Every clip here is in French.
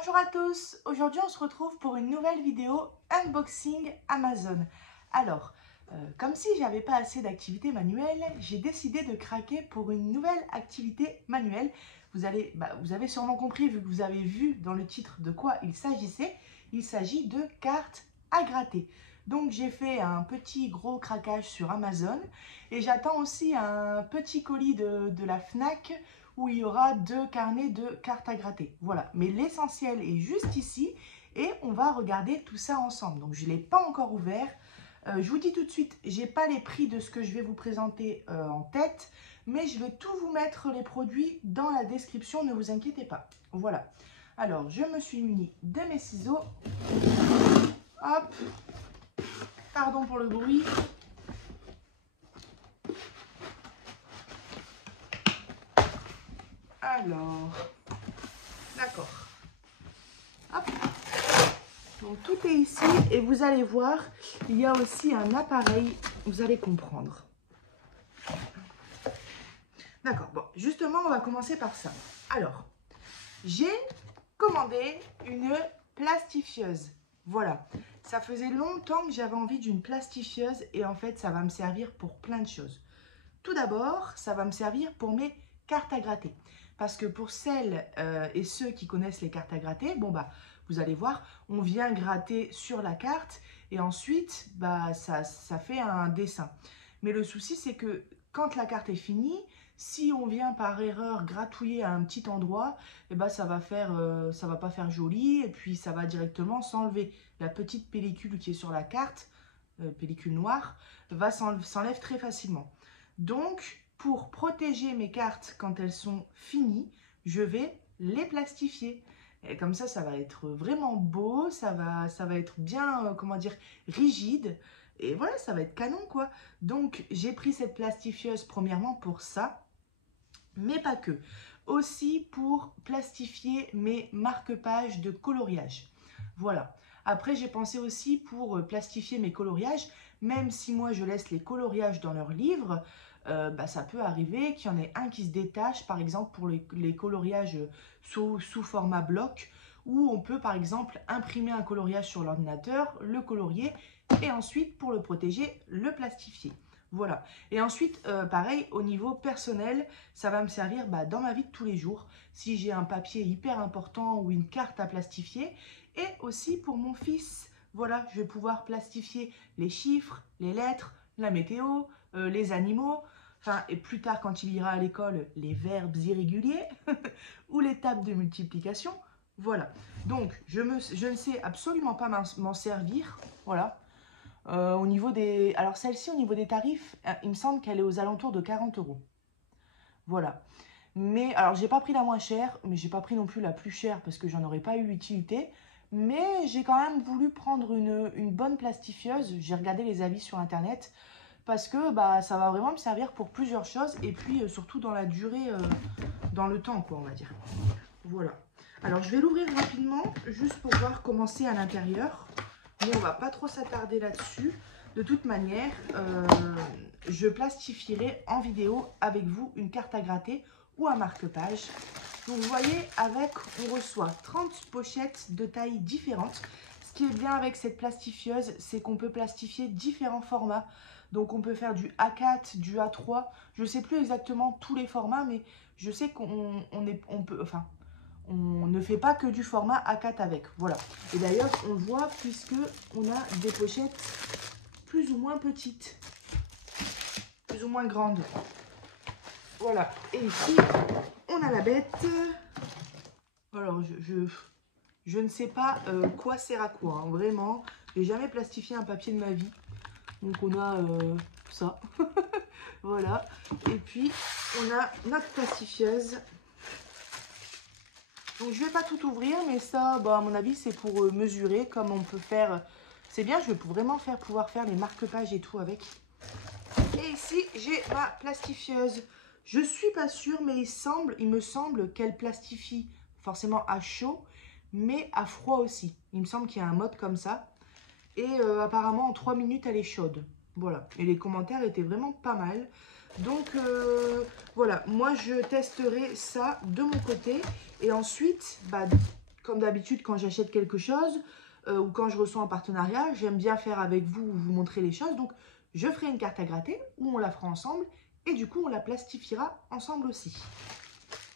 Bonjour à tous, aujourd'hui on se retrouve pour une nouvelle vidéo unboxing Amazon. Alors, comme si j'avais pas assez d'activités manuelles, j'ai décidé de craquer pour une nouvelle activité manuelle. Vous avez sûrement compris vu que vous avez vu dans le titre de quoi il s'agissait. Il s'agit de cartes à gratter. Donc j'ai fait un petit gros craquage sur Amazon et j'attends aussi un petit colis de la Fnac où il y aura 2 carnets de cartes à gratter. Voilà, mais l'essentiel est juste ici et on va regarder tout ça ensemble. Donc je ne l'ai pas encore ouvert. Je vous dis tout de suite, je n'ai pas les prix de ce que je vais vous présenter en tête, mais je vais tout vous mettre les produits dans la description, ne vous inquiétez pas. Voilà. Alors, je me suis muni de mes ciseaux. Hop. Pardon pour le bruit. Alors, d'accord. Hop. Donc tout est ici et vous allez voir, il y a aussi un appareil, vous allez comprendre. D'accord, bon, justement, on va commencer par ça. Alors, j'ai commandé une plastifieuse. Voilà, ça faisait longtemps que j'avais envie d'une plastifieuse et en fait, ça va me servir pour plein de choses. Tout d'abord, ça va me servir pour mes cartes à gratter. Parce que pour celles et ceux qui connaissent les cartes à gratter, bon bah, vous allez voir, on vient gratter sur la carte et ensuite, bah, ça fait un dessin. Mais le souci, c'est que quand la carte est finie, si on vient par erreur gratouiller à un petit endroit, eh ben, ça va pas faire joli et puis ça va directement s'enlever. La petite pellicule qui est sur la carte, pellicule noire, s'enlève très facilement. Donc, pour protéger mes cartes quand elles sont finies, je vais les plastifier. Et comme ça va être vraiment beau, ça va être bien, comment dire, rigide. Et voilà, ça va être canon, quoi. Donc, j'ai pris cette plastifieuse premièrement pour ça, mais pas que. Aussi pour plastifier mes marque-pages de coloriage. Voilà. Après, j'ai pensé aussi pour plastifier mes coloriages, même si moi je laisse les coloriages dans leur livre, bah, ça peut arriver qu'il y en ait un qui se détache, par exemple pour les coloriages sous format bloc, où on peut par exemple imprimer un coloriage sur l'ordinateur, le colorier, et ensuite pour le protéger, le plastifier. Voilà. Et ensuite, pareil, au niveau personnel, ça va me servir dans ma vie de tous les jours, si j'ai un papier hyper important ou une carte à plastifier, et aussi pour mon fils. Voilà, je vais pouvoir plastifier les chiffres, les lettres, la météo, les animaux, enfin, et plus tard quand il ira à l'école, les verbes irréguliers ou les tables de multiplication. Voilà, donc je ne sais absolument pas m'en servir, voilà. Au niveau des... Alors celle-ci, au niveau des tarifs, il me semble qu'elle est aux alentours de 40 €. Voilà. Mais, alors j'ai pas pris la moins chère, mais j'ai pas pris non plus la plus chère parce que j'en aurais pas eu l'utilité. Mais j'ai quand même voulu prendre une bonne plastifieuse. J'ai regardé les avis sur internet parce que bah, ça va vraiment me servir pour plusieurs choses et puis surtout dans la durée, dans le temps quoi on va dire. Voilà. Alors je vais l'ouvrir rapidement juste pour voir comment c'est à l'intérieur. Mais on va pas trop s'attarder là-dessus. De toute manière, je plastifierai en vidéo avec vous une carte à gratter ou un marque-page. Donc vous voyez, avec, on reçoit 30 pochettes de tailles différentes. Ce qui est bien avec cette plastifieuse, c'est qu'on peut plastifier différents formats. Donc on peut faire du A4, du A3. Je ne sais plus exactement tous les formats, mais je sais qu'on on ne fait pas que du format A4 avec. Voilà. Et d'ailleurs, on le voit puisque on a des pochettes plus ou moins petites, plus ou moins grandes. Voilà. Et ici, on a la bête. Alors, je ne sais pas quoi sert à quoi. Hein. Vraiment, j'ai jamais plastifié un papier de ma vie. Donc, on a ça. Voilà. Et puis, on a notre plastifieuse. Donc, je ne vais pas tout ouvrir, mais ça, bah, à mon avis, c'est pour mesurer comme on peut faire. C'est bien, je vais vraiment pouvoir faire les marque-pages et tout avec. Et ici, j'ai ma plastifieuse. Je ne suis pas sûre, mais il me semble qu'elle plastifie forcément à chaud, mais à froid aussi. Il me semble qu'il y a un mode comme ça. Et apparemment, en 3 minutes, elle est chaude. Voilà. Et les commentaires étaient vraiment pas mal. Donc, voilà. Moi, je testerai ça de mon côté. Et ensuite, bah, comme d'habitude, quand j'achète quelque chose ou quand je reçois un partenariat, j'aime bien faire avec vous, vous montrer les choses. Donc, je ferai une carte à gratter où on la fera ensemble et du coup, on la plastifiera ensemble aussi.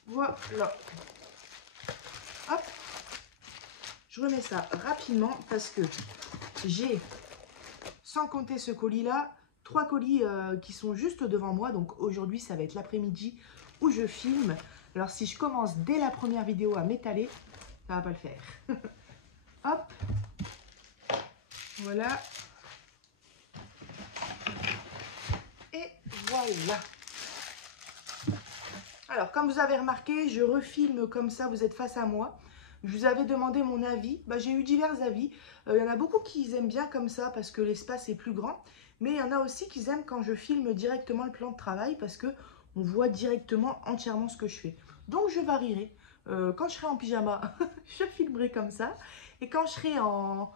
Voilà. Hop. Je remets ça rapidement parce que j'ai, sans compter ce colis-là, 3 colis qui sont juste devant moi. Donc, aujourd'hui, ça va être l'après-midi où je filme. Alors, si je commence dès la première vidéo à m'étaler, ça va pas le faire. Hop. Voilà. Et voilà. Alors, comme vous avez remarqué, je refilme comme ça, vous êtes face à moi. Je vous avais demandé mon avis. J'ai eu divers avis. Il y en a beaucoup qui aiment bien comme ça parce que l'espace est plus grand. Mais il y en a aussi qui aiment quand je filme directement le plan de travail parce que on voit directement entièrement ce que je fais. Donc, je varierai. Quand je serai en pyjama, je filmerai comme ça. Et quand je serai en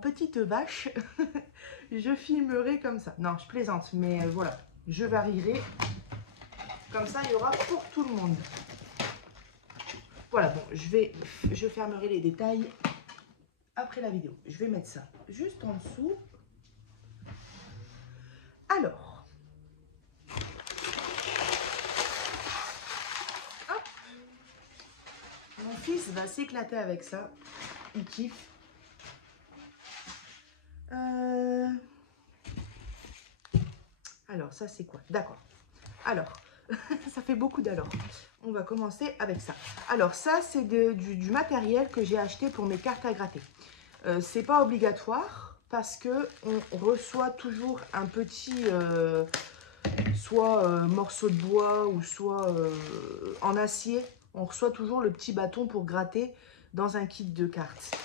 petite vache, je filmerai comme ça. Non, je plaisante, mais voilà, je varierai. Comme ça, il y aura pour tout le monde. Voilà, bon, je fermerai les détails après la vidéo. Je vais mettre ça juste en dessous. Alors, hop. Mon fils va s'éclater avec ça. Il kiffe. Alors, ça, c'est quoi? D'accord. Alors, ça fait beaucoup d'alors. On va commencer avec ça. Alors, ça, c'est du matériel que j'ai acheté pour mes cartes à gratter. C'est pas obligatoire parce que on reçoit toujours un petit, soit morceau de bois ou soit en acier. On reçoit toujours le petit bâton pour gratter dans un kit de cartes.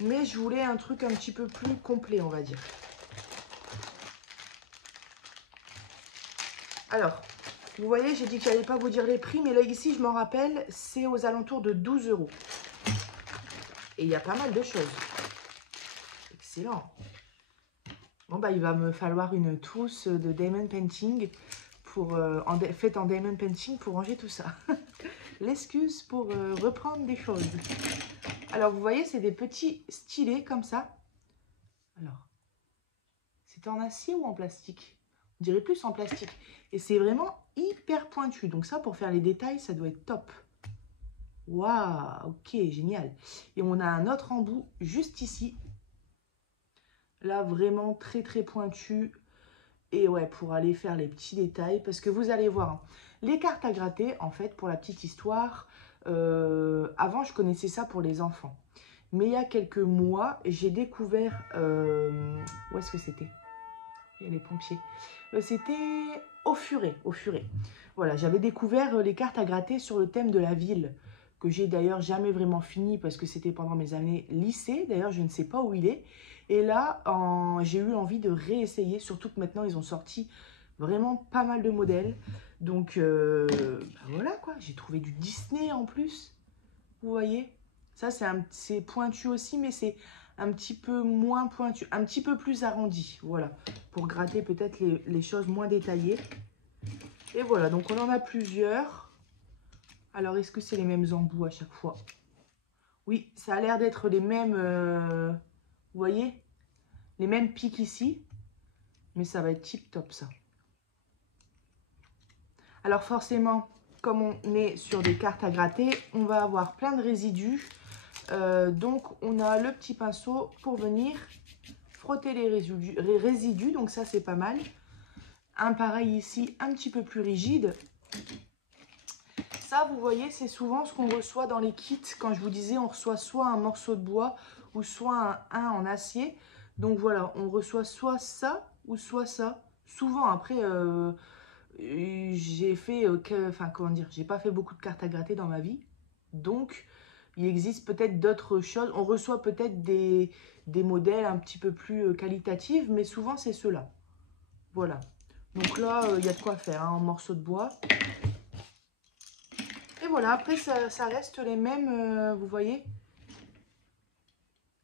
Mais je voulais un truc un petit peu plus complet, on va dire. Alors, vous voyez, j'ai dit que je n'allais pas vous dire les prix, mais là, ici, je m'en rappelle, c'est aux alentours de 12 €. Et il y a pas mal de choses. Excellent. Bon, il va me falloir une trousse de Diamond Painting, faite en Diamond Painting pour ranger tout ça. L'excuse pour reprendre des choses. Alors, vous voyez, c'est des petits stylets comme ça. Alors, c'est en acier ou en plastique? On dirait plus en plastique. Et c'est vraiment hyper pointu. Donc ça, pour faire les détails, ça doit être top. Waouh, ok, génial. Et on a un autre embout juste ici. Là, vraiment très, très pointu. Et ouais, pour aller faire les petits détails. Parce que vous allez voir, hein, les cartes à gratter, en fait, pour la petite histoire, avant, je connaissais ça pour les enfants. Mais il y a quelques mois, j'ai découvert... où est-ce que c'était? Il y a les pompiers. C'était au furet, au furet. Voilà, j'avais découvert les cartes à gratter sur le thème de la ville, que j'ai d'ailleurs jamais vraiment fini parce que c'était pendant mes années lycée. D'ailleurs, je ne sais pas où il est. Et là, j'ai eu envie de réessayer, surtout que maintenant, ils ont sorti vraiment pas mal de modèles. Donc, voilà quoi, j'ai trouvé du Disney en plus. Vous voyez? Ça, c'est pointu aussi, mais c'est un petit peu moins pointu, un petit peu plus arrondi, voilà, pour gratter peut-être les choses moins détaillées. Et voilà, donc on en a plusieurs. Alors, est-ce que c'est les mêmes embouts à chaque fois? Oui, ça a l'air d'être les mêmes, vous voyez, les mêmes pics ici, mais ça va être tip top ça. Alors forcément, comme on est sur des cartes à gratter, on va avoir plein de résidus. Donc, on a le petit pinceau pour venir frotter les résidus. Donc, ça, c'est pas mal. Un pareil ici, un petit peu plus rigide. Ça, vous voyez, c'est souvent ce qu'on reçoit dans les kits. Quand je vous disais, on reçoit soit un morceau de bois ou soit un en acier. Donc, voilà, on reçoit soit ça ou soit ça. Souvent, après, j'ai fait, comment dire, j'ai pas fait beaucoup de cartes à gratter dans ma vie. Donc... il existe peut-être d'autres choses. On reçoit peut-être des modèles un petit peu plus qualitatifs, mais souvent, c'est ceux-là. Voilà. Donc là, il y a de quoi faire, hein, en morceaux de bois. Et voilà, après, ça reste les mêmes, vous voyez,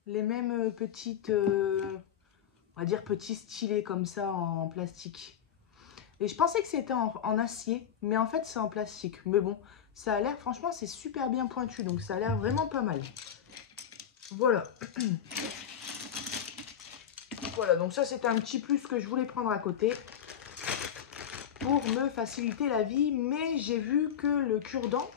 les mêmes petites, on va dire, petits stylets comme ça en plastique. Et je pensais que c'était en acier, mais en fait, c'est en plastique. Mais bon, ça a l'air, franchement, c'est super bien pointu, donc ça a l'air vraiment pas mal. Voilà. Voilà, donc ça c'était un petit plus que je voulais prendre à côté pour me faciliter la vie. Mais j'ai vu que le cure-dent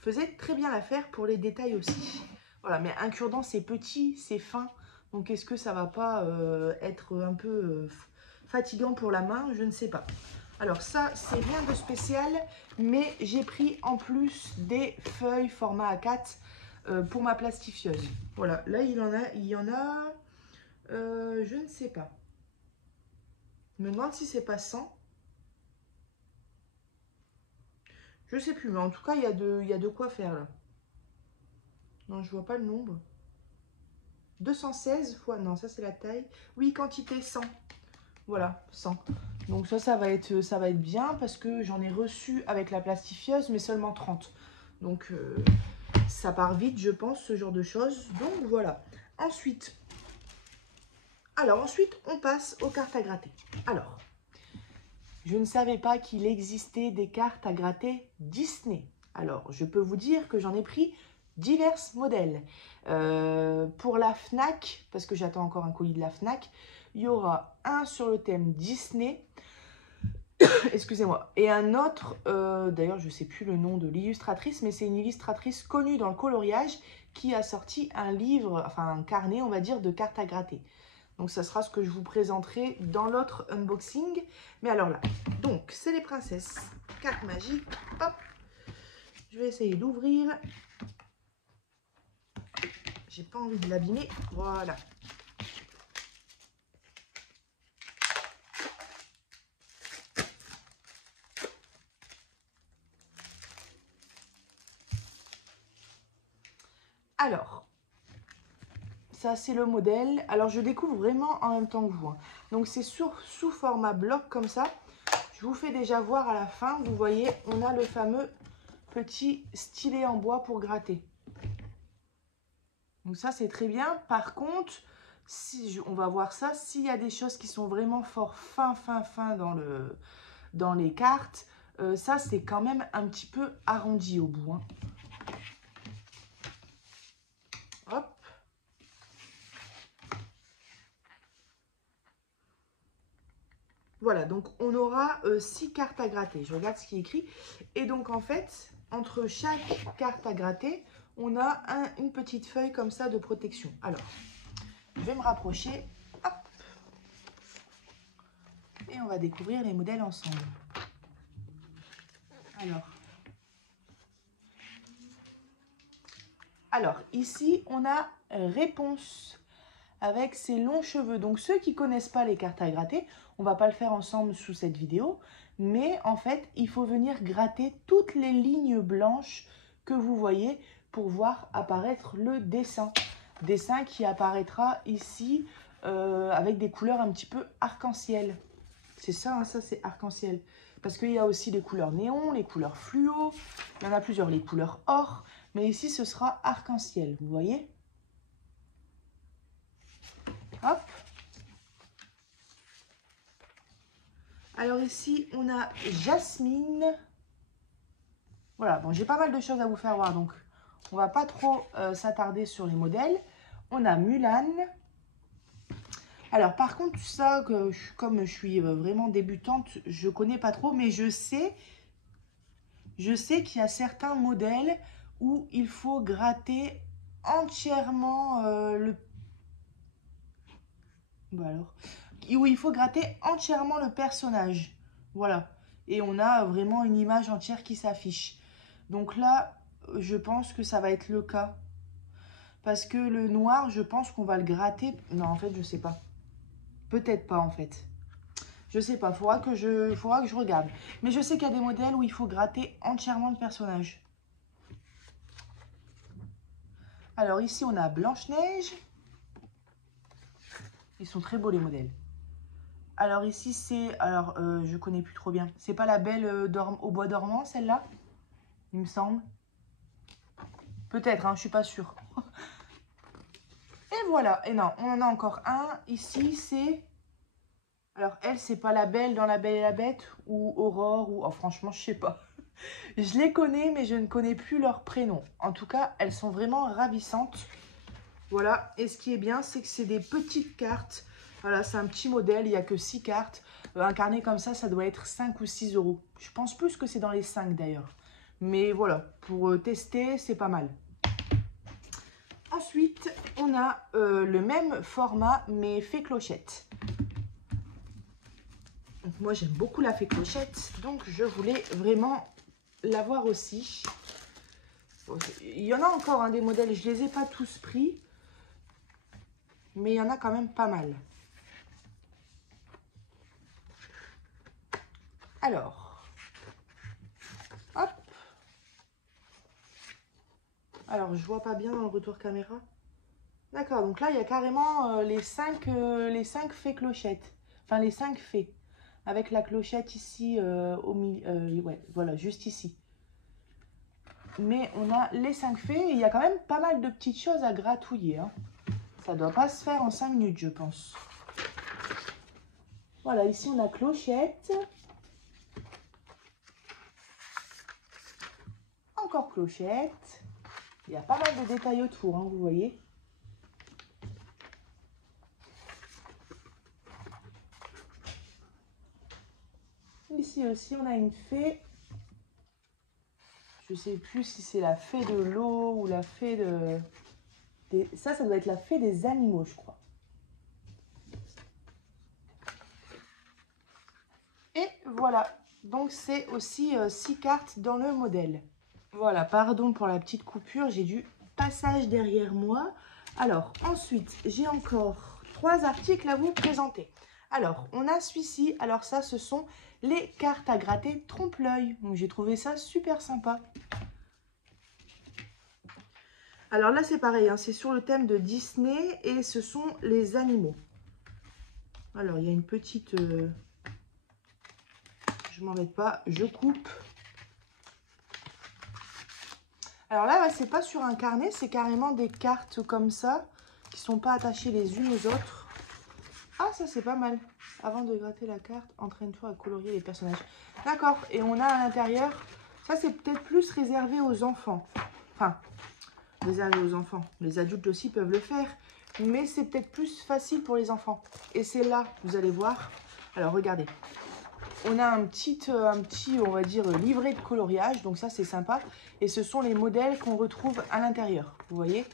faisait très bien l'affaire pour les détails aussi. Voilà, mais un cure-dent c'est petit, c'est fin. Donc est-ce que ça va pas être un peu fatigant pour la main? Je ne sais pas. Alors ça, c'est rien de spécial, mais j'ai pris en plus des feuilles format A4 pour ma plastifieuse. Voilà, là il y en a, je ne sais pas. Je me demande si c'est pas 100. Je sais plus, mais en tout cas, il y a de quoi faire là. Non, je vois pas le nombre. 216 fois, non, ça c'est la taille. Oui, quantité 100. Voilà, 100. Donc ça va être bien parce que j'en ai reçu avec la plastifieuse, mais seulement 30. Donc ça part vite, je pense, ce genre de choses. Donc voilà. Ensuite, on passe aux cartes à gratter. Alors, je ne savais pas qu'il existait des cartes à gratter Disney. Alors, je peux vous dire que j'en ai pris divers modèles. Pour la FNAC, parce que j'attends encore un colis de la FNAC, il y aura un sur le thème Disney, excusez-moi, et un autre, d'ailleurs je ne sais plus le nom de l'illustratrice, mais c'est une illustratrice connue dans le coloriage qui a sorti un livre, enfin un carnet on va dire, de cartes à gratter. Donc ça sera ce que je vous présenterai dans l'autre unboxing. Mais alors là, donc c'est les princesses, cartes magiques, hop, je vais essayer d'ouvrir. J'ai pas envie de l'abîmer, voilà. Alors, ça c'est le modèle. Alors je découvre vraiment en même temps que vous. Donc c'est sous format bloc comme ça. Je vous fais déjà voir à la fin. Vous voyez, on a le fameux petit stylet en bois pour gratter. Donc ça c'est très bien. Par contre, on va voir ça. S'il y a des choses qui sont vraiment fort fin dans les cartes, ça c'est quand même un petit peu arrondi au bout. Hop. Voilà, donc on aura 6 cartes à gratter. Je regarde ce qui est écrit. Et donc en fait, entre chaque carte à gratter, on a une petite feuille comme ça de protection. Alors, je vais me rapprocher. Hop. Et on va découvrir les modèles ensemble. Alors ici, on a Réponse avec ses longs cheveux. Donc ceux qui ne connaissent pas les cartes à gratter, on ne va pas le faire ensemble sous cette vidéo, mais en fait, il faut venir gratter toutes les lignes blanches que vous voyez pour voir apparaître le dessin. Dessin qui apparaîtra ici avec des couleurs un petit peu arc-en-ciel. C'est ça, hein, ça c'est arc-en-ciel. Parce qu'il y a aussi les couleurs néon, les couleurs fluo, il y en a plusieurs, les couleurs or, mais ici ce sera arc-en-ciel, vous voyez? Hop. Alors ici, on a Jasmine. Voilà, bon, j'ai pas mal de choses à vous faire voir, donc on va pas trop s'attarder sur les modèles. On a Mulan. Alors par contre, ça, comme je suis vraiment débutante, je connais pas trop, mais je sais qu'il y a certains modèles où il faut gratter entièrement Bah alors, où il faut gratter entièrement le personnage. Voilà. Et on a vraiment une image entière qui s'affiche. Donc là, je pense que ça va être le cas. Parce que le noir, je pense qu'on va le gratter. Non, en fait, je sais pas. Peut-être pas, en fait. Je sais pas. Faudra que je regarde. Mais je sais qu'il y a des modèles où il faut gratter entièrement le personnage. Alors ici, on a Blanche-Neige. Ils sont très beaux, les modèles. Alors ici, c'est... Alors, je connais plus trop bien. C'est pas la Belle au bois dormant, celle-là? Il me semble. Peut-être, hein, je suis pas sûre. Et voilà. Et non, on en a encore un. Ici, c'est... Alors, elle, c'est pas la Belle dans La Belle et la Bête? Ou Aurore? Ou... Oh, franchement, je sais pas. Je les connais, mais je ne connais plus leur prénom. En tout cas, elles sont vraiment ravissantes. Voilà, et ce qui est bien, c'est que c'est des petites cartes. Voilà, c'est un petit modèle, il n'y a que 6 cartes. Un carnet comme ça doit être 5 ou 6 euros. Je pense plus que c'est dans les 5 d'ailleurs. Mais voilà, pour tester, c'est pas mal. Ensuite, on a le même format, mais fée clochette. Donc, moi, j'aime beaucoup la fée clochette, donc je voulais vraiment l'avoir aussi. Bon, il y en a encore des modèles, je ne les ai pas tous pris, mais il y en a quand même pas mal. Alors, hop. Alors, je vois pas bien dans le retour caméra. D'accord, donc là, il y a carrément les 5 fées clochettes. Enfin, les 5 fées. Avec la clochette ici, au milieu. Ouais, voilà, juste ici. Mais on a les 5 fées et il y a quand même pas mal de petites choses à gratouiller. Hein. Ça doit pas se faire en 5 minutes, je pense. Voilà, ici, on a clochette. Encore clochette. Il y a pas mal de détails autour, hein, vous voyez. Ici aussi, on a une fée. Je ne sais plus si c'est la fée de l'eau ou la fée de... Ça doit être la fée des animaux, je crois. Et voilà. Donc, c'est aussi 6 cartes dans le modèle. Voilà, pardon pour la petite coupure. J'ai du passage derrière moi. Alors, ensuite, j'ai encore 3 articles à vous présenter. Alors, on a celui-ci. Alors ça, ce sont les cartes à gratter trompe-l'œil. Donc, j'ai trouvé ça super sympa. Alors là, c'est pareil, hein, c'est sur le thème de Disney et ce sont les animaux. Alors, il y a une petite... je m'embête pas, je coupe. Alors là, c'est pas sur un carnet, c'est carrément des cartes comme ça, qui sont pas attachées les unes aux autres. Ah, ça, c'est pas mal. Avant de gratter la carte, entraîne-toi à colorier les personnages. D'accord, et on a à l'intérieur... Ça, c'est peut-être plus réservé aux enfants. Enfin, réservé aux enfants. Les adultes aussi peuvent le faire. Mais c'est peut-être plus facile pour les enfants. Et c'est là, vous allez voir. Alors, regardez. On a un petit, on va dire, livret de coloriage. Donc ça, c'est sympa. Et ce sont les modèles qu'on retrouve à l'intérieur. Vous voyez?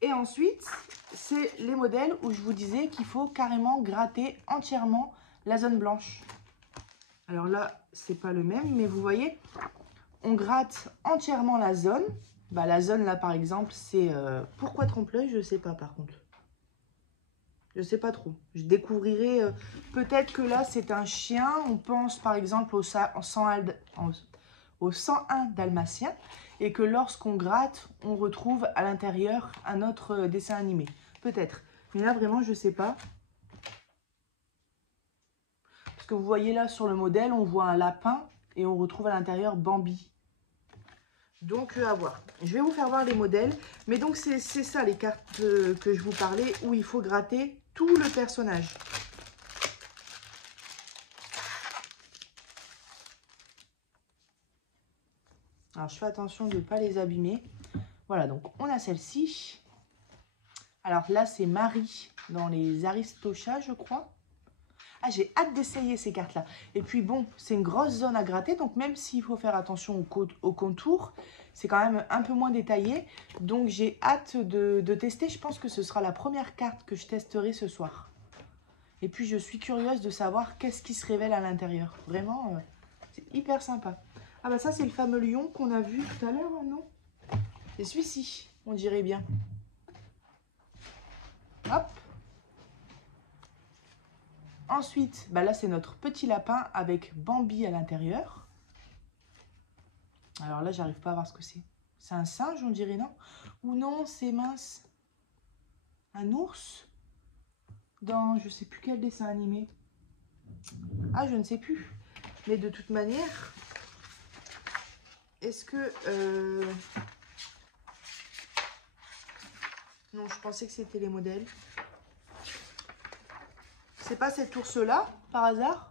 Et ensuite, c'est les modèles où je vous disais qu'il faut carrément gratter entièrement la zone blanche. Alors là, c'est pas le même, mais vous voyez, on gratte entièrement la zone. Bah, la zone là, par exemple, c'est... pourquoi trompe-l'œil? Je sais pas, par contre. Je sais pas trop. Je découvrirai... peut-être que là, c'est un chien. On pense, par exemple, au 101 dalmatien. Et que lorsqu'on gratte, on retrouve à l'intérieur un autre dessin animé. Peut-être. Mais là, vraiment, je sais pas. Parce que vous voyez là, sur le modèle, on voit un lapin. Et on retrouve à l'intérieur Bambi. Donc, à voir. Je vais vous faire voir les modèles. Mais donc, c'est ça, les cartes que je vous parlais, où il faut gratter tout le personnage. Alors, je fais attention de ne pas les abîmer. Voilà, donc, on a celle-ci. Alors là, c'est Marie dans les Aristochats, je crois. Ah, j'ai hâte d'essayer ces cartes-là. Et puis bon, c'est une grosse zone à gratter, donc même s'il faut faire attention au contour, c'est quand même un peu moins détaillé. Donc j'ai hâte de tester. Je pense que ce sera la première carte que je testerai ce soir. Et puis je suis curieuse de savoir qu'est-ce qui se révèle à l'intérieur. Vraiment, c'est hyper sympa. Ah bah ça, c'est le fameux lion qu'on a vu tout à l'heure, non? C'est celui-ci, on dirait bien. Hop. Ensuite, bah là, c'est notre petit lapin avec Bambi à l'intérieur. Alors là, j'arrive pas à voir ce que c'est. C'est un singe, on dirait, non? Ou non, c'est mince. Un ours? Dans je sais plus quel dessin animé. Ah, je ne sais plus. Mais de toute manière, est-ce que... Non, je pensais que c'était les modèles. C'est pas cet ours-là, par hasard?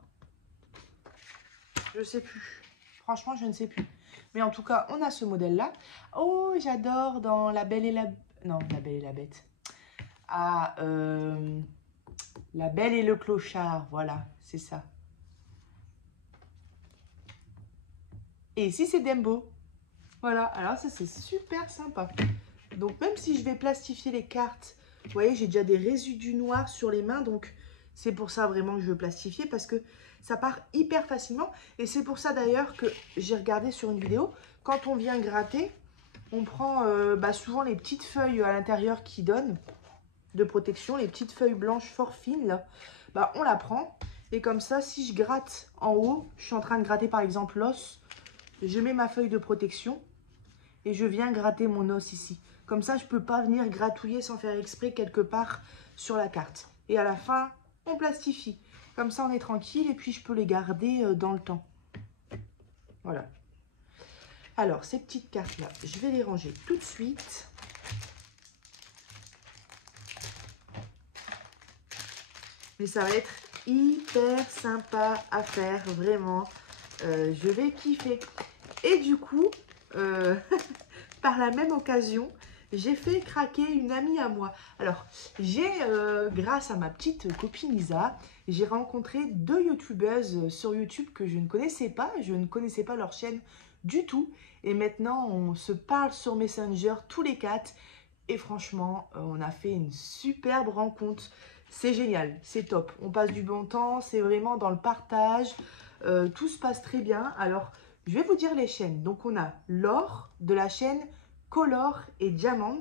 Je sais plus. Franchement, je ne sais plus. Mais en tout cas, on a ce modèle-là. Oh, j'adore dans La Belle et la... Non, La Belle et la Bête. Ah, La Belle et le Clochard, voilà, c'est ça. Et ici, c'est Dembo. Voilà, alors ça, c'est super sympa. Donc, même si je vais plastifier les cartes, vous voyez, j'ai déjà des résidus noirs sur les mains. Donc, c'est pour ça vraiment que je veux plastifier parce que ça part hyper facilement. Et c'est pour ça d'ailleurs que j'ai regardé sur une vidéo, quand on vient gratter, on prend souvent les petites feuilles à l'intérieur qui donnent de protection, les petites feuilles blanches fort fines, là, on la prend. Et comme ça, si je gratte en haut, je suis en train de gratter par exemple l'os, je mets ma feuille de protection et je viens gratter mon os ici. Comme ça, je ne peux pas venir gratouiller sans faire exprès quelque part sur la carte. Et à la fin, on plastifie. Comme ça, on est tranquille et puis je peux les garder dans le temps. Voilà. Alors, ces petites cartes-là, je vais les ranger tout de suite. Mais ça va être hyper sympa à faire, vraiment. Je vais kiffer. Et du coup, par la même occasion, j'ai fait craquer une amie à moi. Alors, grâce à ma petite copine Isa, j'ai rencontré 2 youtubeuses sur YouTube que je ne connaissais pas. Je ne connaissais pas leur chaîne du tout. Et maintenant, on se parle sur Messenger tous les 4. Et franchement, on a fait une superbe rencontre. C'est génial, c'est top. On passe du bon temps, c'est vraiment dans le partage. Tout se passe très bien. Alors, je vais vous dire les chaînes. Donc, on a Laure de la chaîne Color et Diamants,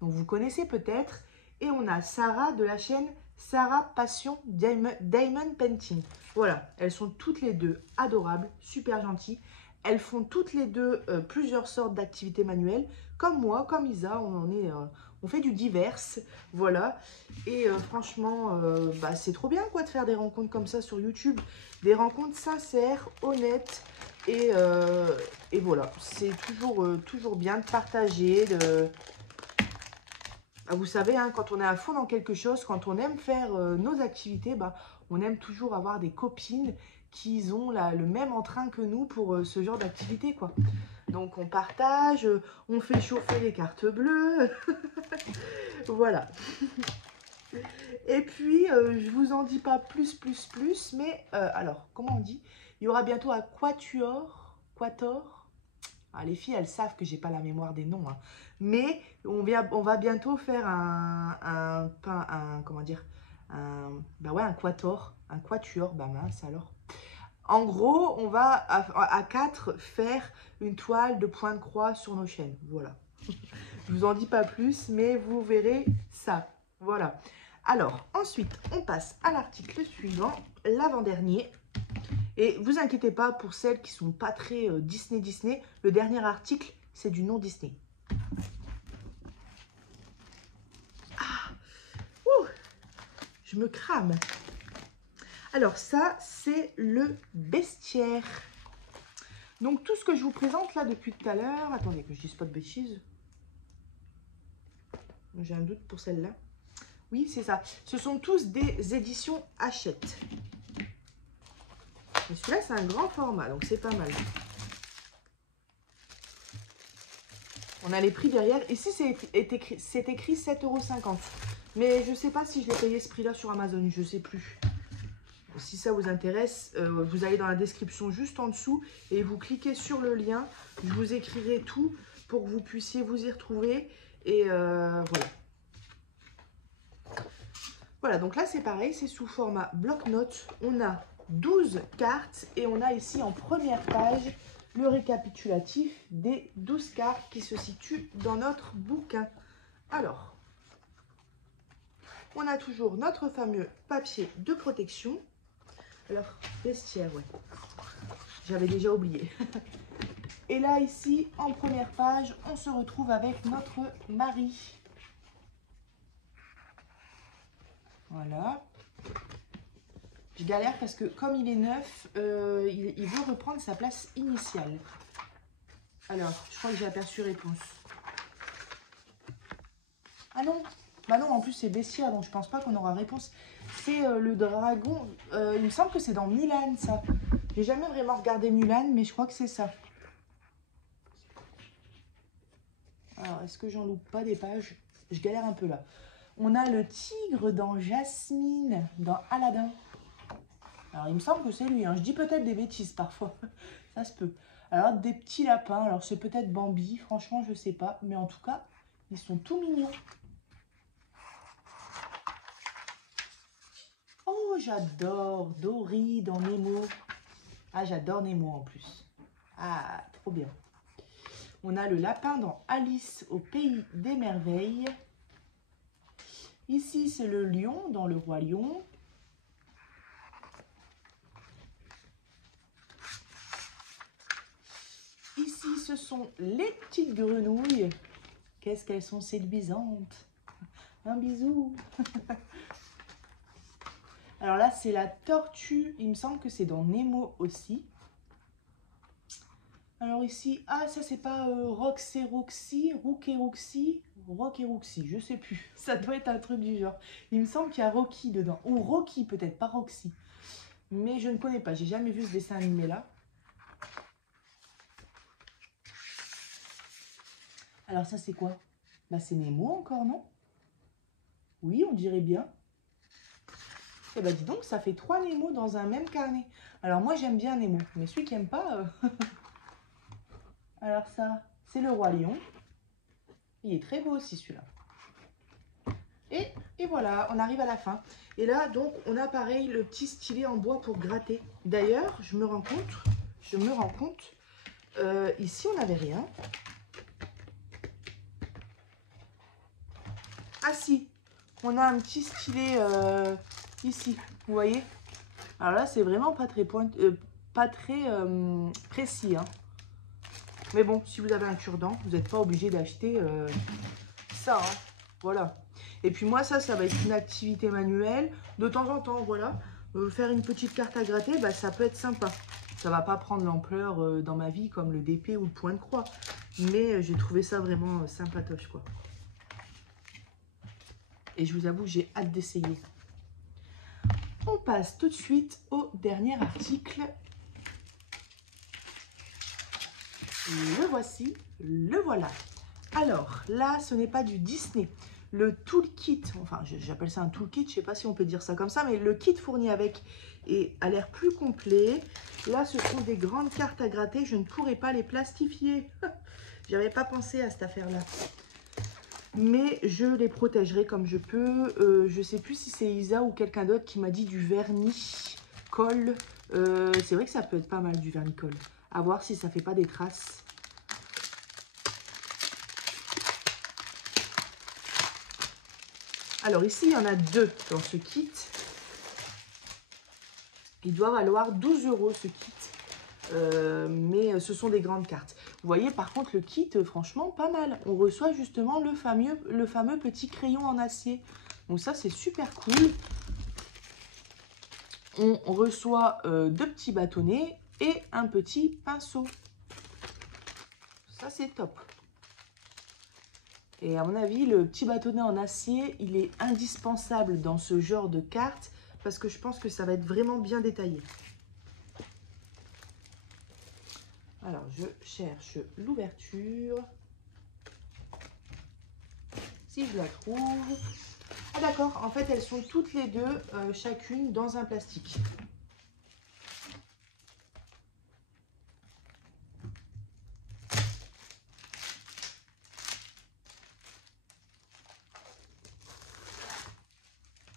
donc vous connaissez peut-être. Et on a Sarah de la chaîne Sarah Passion Diamond Painting. Voilà, elles sont toutes les deux adorables, super gentilles. Elles font toutes les deux plusieurs sortes d'activités manuelles. Comme moi, comme Isa, on fait du divers. Voilà. Et franchement, c'est trop bien quoi de faire des rencontres comme ça sur YouTube. Des rencontres sincères, honnêtes. Et voilà, c'est toujours bien de partager. Vous savez, hein, quand on est à fond dans quelque chose, quand on aime faire nos activités, on aime toujours avoir des copines qui ont le même entrain que nous pour ce genre d'activité, quoi. Donc on partage, on fait chauffer les cartes bleues. Voilà. Et puis, je vous en dis pas plus, mais alors, comment on dit? Il y aura bientôt un quator. Ah, les filles, elles savent que j'ai pas la mémoire des noms, hein. Mais on va bientôt faire comment dire, un quator, mince alors. En gros, on va à 4 faire une toile de point de croix sur nos chaînes. Voilà. Je vous en dis pas plus, mais vous verrez ça. Voilà. Alors, ensuite, on passe à l'article suivant, l'avant-dernier. Et vous inquiétez pas pour celles qui sont pas très Disney. Le dernier article, c'est du non Disney. Ah, je me crame. Alors ça, c'est le bestiaire. Donc tout ce que je vous présente là depuis tout à l'heure, attendez que je dise pas de bêtises. J'ai un doute pour celle-là. Oui, c'est ça. Ce sont tous des éditions Hachette. Et celui-là, c'est un grand format, donc c'est pas mal. On a les prix derrière. Ici, c'est écrit 7,50 €. Mais je ne sais pas si je l'ai payé ce prix-là sur Amazon. Je ne sais plus. Si ça vous intéresse, vous allez dans la description juste en dessous et vous cliquez sur le lien. Je vous écrirai tout pour que vous puissiez vous y retrouver. Et voilà. Voilà, donc là, c'est pareil. C'est sous format bloc-notes. On a 12 cartes et on a ici en première page le récapitulatif des 12 cartes qui se situent dans notre bouquin. Alors, on a toujours notre fameux papier de protection. Alors, bestiaire, ouais. J'avais déjà oublié. Et là, ici, en première page, on se retrouve avec notre mari. Voilà. Je galère parce que comme il est neuf, il veut reprendre sa place initiale. Alors, je crois que j'ai aperçu réponse. Ah non, bah non, en plus c'est bestiaire, donc je pense pas qu'on aura réponse. C'est le dragon, il me semble que c'est dans Mulan, ça. J'ai jamais vraiment regardé Mulan, mais je crois que c'est ça. Alors, est-ce que j'en loupe pas des pages? Je galère un peu là. On a le tigre dans Jasmine, dans Aladdin. Alors, il me semble que c'est lui. Hein. Je dis peut-être des bêtises parfois. Ça se peut. Alors, des petits lapins. Alors, c'est peut-être Bambi. Franchement, je sais pas. Mais en tout cas, ils sont tout mignons. Oh, j'adore Dory dans Nemo. Ah, j'adore Nemo en plus. Ah, trop bien. On a le lapin dans Alice au pays des merveilles. Ici, c'est le lion dans Le Roi Lion. Ici, ce sont les petites grenouilles. Qu'est-ce qu'elles sont séduisantes. Un bisou. Alors là, c'est la tortue. Il me semble que c'est dans Nemo aussi. Alors ici, ah ça c'est pas Roxy, Rook et Roxy, je sais plus. Ça doit être un truc du genre. Il me semble qu'il y a Rocky dedans. Ou Rocky peut-être, pas Roxy. Mais je ne connais pas, j'ai jamais vu ce dessin animé là. Alors ça c'est quoi? Bah c'est Nemo encore, non? Oui, on dirait bien. Eh bah dis donc, ça fait 3 Nemo dans un même carnet. Alors moi j'aime bien Nemo, mais celui qui aime pas... Alors ça, c'est le Roi Lion. Il est très beau aussi celui-là. Et voilà, on arrive à la fin. Et là, donc, on a pareil le petit stylet en bois pour gratter. D'ailleurs, je me rends compte, ici, on n'avait rien. Ah si, on a un petit stylet ici, vous voyez. Alors là, c'est vraiment pas très, précis. Hein. Mais bon, si vous avez un cure-dent, vous n'êtes pas obligé d'acheter ça. Hein. Voilà. Et puis moi, ça va être une activité manuelle. De temps en temps, voilà. Faire une petite carte à gratter, bah, ça peut être sympa. Ça va pas prendre l'ampleur dans ma vie comme le DP ou le point de croix. Mais j'ai trouvé ça vraiment sympatoche, quoi. Et je vous avoue, j'ai hâte d'essayer. On passe tout de suite au dernier article. Le voici, le voilà. Alors, là, ce n'est pas du Disney. Le toolkit, enfin, j'appelle ça un toolkit, je ne sais pas si on peut dire ça comme ça, mais le kit fourni avec a l'air plus complet. Là, ce sont des grandes cartes à gratter. Je ne pourrais pas les plastifier. J'avais pas pensé à cette affaire-là. Mais je les protégerai comme je peux. Je ne sais plus si c'est Isa ou quelqu'un d'autre qui m'a dit du vernis colle. C'est vrai que ça peut être pas mal du vernis colle. À voir si ça fait pas des traces. Alors ici, il y en a 2 dans ce kit. Il doit valoir 12 € ce kit. Mais ce sont des grandes cartes. Vous voyez, par contre, le kit, franchement, pas mal. On reçoit justement le fameux petit crayon en acier. Donc ça, c'est super cool. On reçoit 2 petits bâtonnets et un petit pinceau. Ça, c'est top. Et à mon avis, le petit bâtonnet en acier, il est indispensable dans ce genre de carte parce que je pense que ça va être vraiment bien détaillé. Alors, je cherche l'ouverture. Si je la trouve. Ah d'accord, en fait, elles sont toutes les deux, chacune dans un plastique.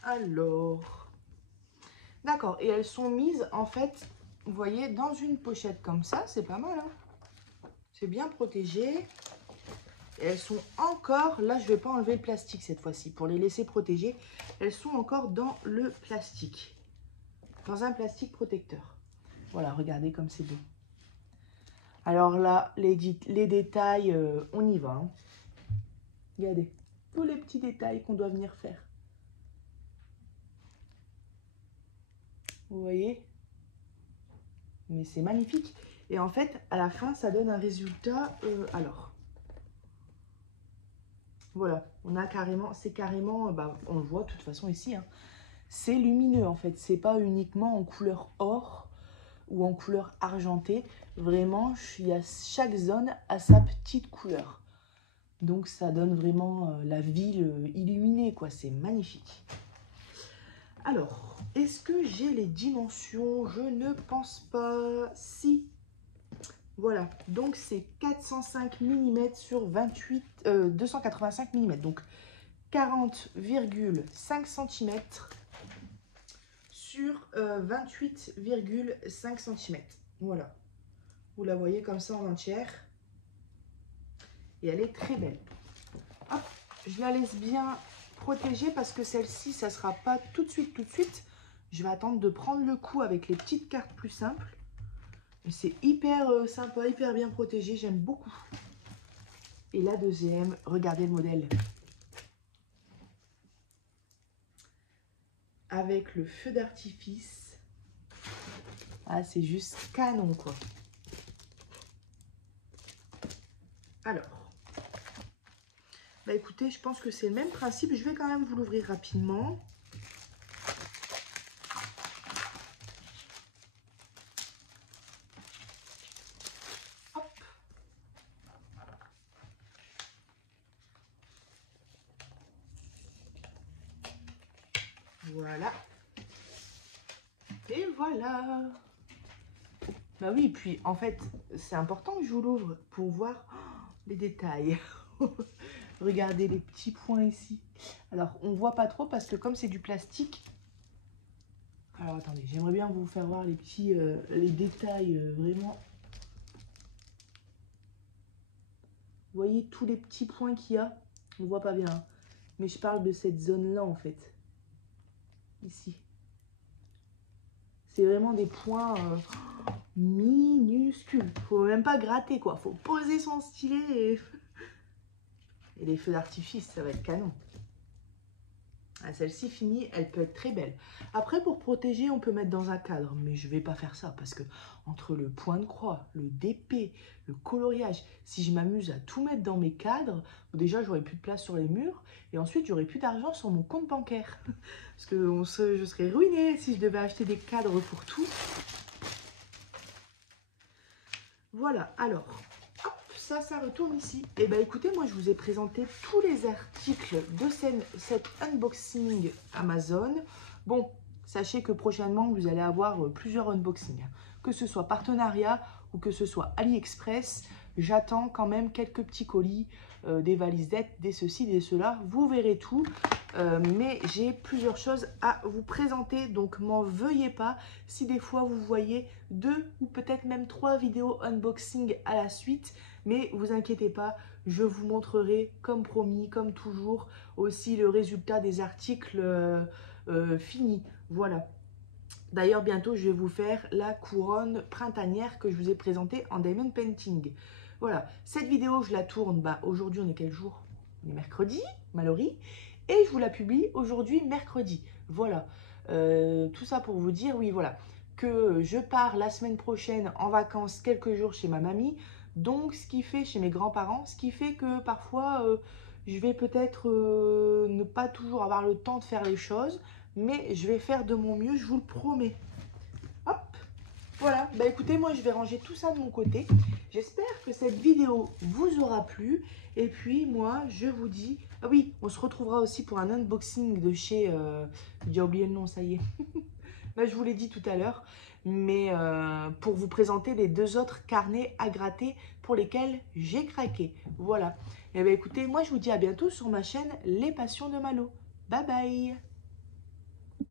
Alors, d'accord, et elles sont mises, en fait, vous voyez, dans une pochette comme ça, c'est pas mal, hein. C'est bien protégé. Et elles sont encore, là, je ne vais pas enlever le plastique cette fois-ci, pour les laisser protéger. Elles sont encore dans le plastique, dans un plastique protecteur. Voilà, regardez comme c'est beau. Alors là, les détails, on y va. Hein. Regardez, tous les petits détails qu'on doit venir faire. Vous voyez? Mais c'est magnifique. Et en fait, à la fin, ça donne un résultat. Alors, voilà, on a carrément, c'est carrément, bah, on le voit de toute façon ici. Hein, c'est lumineux en fait. C'est pas uniquement en couleur or ou en couleur argentée. Vraiment, chaque zone a sa petite couleur. Donc ça donne vraiment la ville illuminée, quoi. C'est magnifique. Alors, est-ce que j'ai les dimensions? Je ne pense pas. Si. Voilà, donc c'est 405 mm sur 285 mm. Donc 40,5 cm sur 28,5 cm. Voilà. Vous la voyez comme ça en entière. Et elle est très belle. Hop, je la laisse bien protégée parce que celle-ci, ça ne sera pas tout de suite, Je vais attendre de prendre le coup avec les petites cartes plus simples. C'est hyper sympa, hyper bien protégé. J'aime beaucoup. Et la deuxième, regardez le modèle. Avec le feu d'artifice. Ah, c'est juste canon, quoi. Alors, bah écoutez, je pense que c'est le même principe. Je vais quand même vous l'ouvrir rapidement. Hop. Voilà. Et voilà. Bah oui, puis en fait, c'est important que je vous l'ouvre pour voir les détails. Regardez les petits points ici. Alors, on voit pas trop parce que comme c'est du plastique... Alors, attendez, j'aimerais bien vous faire voir les petits les détails vraiment. Vous voyez tous les petits points qu'il y a? On ne voit pas bien, hein. Mais je parle de cette zone-là, en fait. Ici. C'est vraiment des points minuscules. Faut même pas gratter, quoi. Faut poser son stylet et les feux d'artifice, ça va être canon. Ah, celle-ci finie, elle peut être très belle. Après, pour protéger, on peut mettre dans un cadre. Mais je vais pas faire ça parce que entre le point de croix, le DP, le coloriage, si je m'amuse à tout mettre dans mes cadres, déjà, j'aurai plus de place sur les murs. Et ensuite, j'aurai plus d'argent sur mon compte bancaire. Parce que je serais ruinée si je devais acheter des cadres pour tout. Voilà, alors... Ça retourne ici. Et bien écoutez, moi je vous ai présenté tous les articles de cette unboxing Amazon. Bon, sachez que prochainement vous allez avoir plusieurs unboxings, que ce soit partenariat ou que ce soit AliExpress. J'attends quand même quelques petits colis, des valisettes, des ceci, des cela. Vous verrez tout. Mais j'ai plusieurs choses à vous présenter, donc m'en veuillez pas si des fois vous voyez 2 ou peut-être même 3 vidéos unboxing à la suite. Mais vous inquiétez pas, je vous montrerai comme promis, comme toujours, aussi le résultat des articles finis. Voilà. D'ailleurs, bientôt, je vais vous faire la couronne printanière que je vous ai présentée en Diamond Painting. Voilà, cette vidéo, je la tourne, aujourd'hui, on est quel jour? On est mercredi, Mallory. Et je vous la publie aujourd'hui, mercredi. Voilà, tout ça pour vous dire, oui, voilà, que je pars la semaine prochaine en vacances quelques jours chez ma mamie. Donc, ce qui fait chez mes grands-parents, ce qui fait que parfois, je vais peut-être ne pas toujours avoir le temps de faire les choses, mais je vais faire de mon mieux, je vous le promets. Hop, voilà. Bah écoutez, moi, je vais ranger tout ça de mon côté. J'espère que cette vidéo vous aura plu. Et puis, moi, je vous dis... Ah oui, on se retrouvera aussi pour un unboxing de chez... J'ai oublié le nom, ça y est. Bah, je vous l'ai dit tout à l'heure, mais pour vous présenter les 2 autres carnets à gratter pour lesquels j'ai craqué. Voilà. Et bien écoutez, moi je vous dis à bientôt sur ma chaîne Les Passions de Malo. Bye bye.